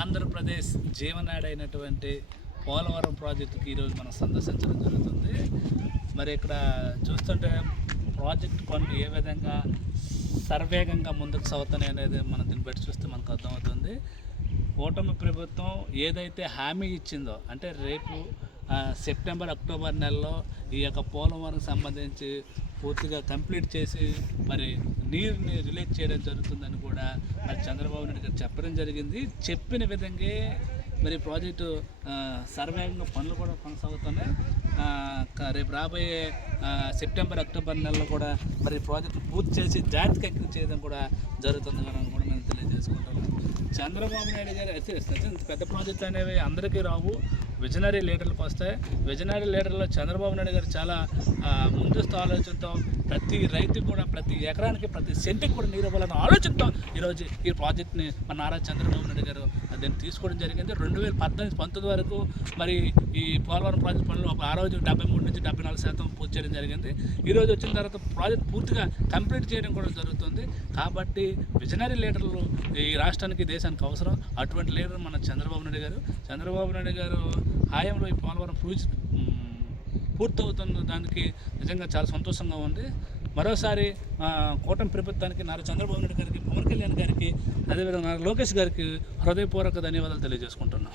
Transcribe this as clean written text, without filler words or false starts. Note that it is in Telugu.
ఆంధ్రప్రదేశ్ జీవనాడైనటువంటి పోలవరం ప్రాజెక్టుకి ఈరోజు మనం సందర్శించడం జరుగుతుంది. మరి ఇక్కడ చూస్తుంటే ప్రాజెక్ట్ పనులు ఏ విధంగా సర్వేగంగా ముందుకు సాగుతున్నాయి అనేది మనం దీన్ని బట్టి చూస్తే మనకు అర్థమవుతుంది. కూటమి ప్రభుత్వం ఏదైతే హామీ ఇచ్చిందో, అంటే రేపు సెప్టెంబర్ అక్టోబర్ నెలలో ఈ యొక్క పోలవరం సంబంధించి పూర్తిగా కంప్లీట్ చేసి మరి నీరుని రిలీజ్ చేయడం జరుగుతుందని కూడా మరి చంద్రబాబు నాయుడు గారు చెప్పడం జరిగింది. చెప్పిన విధంగా మరి ప్రాజెక్టు సర్వేగంగా పనులు కూడా కొనసాగుతున్నాయి. రేపు రాబోయే సెప్టెంబర్ అక్టోబర్ నెలలో కూడా మరి ప్రాజెక్టు పూర్తి చేసి జాతికి అంకితం చేయడం కూడా జరుగుతుందని కూడా మేము తెలియజేసుకుంటున్నాం. చంద్రబాబు నాయుడు గారు అయితే పెద్ద ప్రాజెక్టులు అనేవి అందరికీ రావు, విజనరీ లీడర్లకు వస్తాయి. విజనరీ లీడర్లో చంద్రబాబు నాయుడు గారు చాలా ముందస్తు ఆలోచనతో ప్రతి రైతుకు కూడా ప్రతి ఎకరానికి ప్రతి సెంటుకి కూడా నీరు ఇవ్వాలన్న ఆలోచనతో ఈరోజు ఈ ప్రాజెక్ట్ని మన నారా చంద్రబాబు నాయుడు గారు దీన్ని తీసుకోవడం జరిగింది. 2018-19 వరకు మరి ఈ పోలవరం ప్రాజెక్ట్ పనులు ఆ రోజు 73 నుంచి 74% పూర్తి చేయడం జరిగింది. ఈరోజు వచ్చిన తర్వాత ప్రాజెక్ట్ పూర్తిగా కంప్లీట్ చేయడం కూడా జరుగుతుంది. కాబట్టి విజనరీ లీడర్లు ఈ రాష్ట్రానికి దేశానికి అవసరం. అటువంటి లీడర్ మన చంద్రబాబు నాయుడు గారు హాయంలో ఈ పోలవరం పూర్తవుతున్న దానికి నిజంగా చాలా సంతోషంగా ఉంది. మరోసారి కూటమి ప్రభుత్వానికి నారా చంద్రబాబు నాయుడు గారికి, పవన్ కళ్యాణ్ గారికి, అదేవిధంగా లోకేష్ గారికి హృదయపూర్వక ధన్యవాదాలు తెలియజేసుకుంటున్నాం.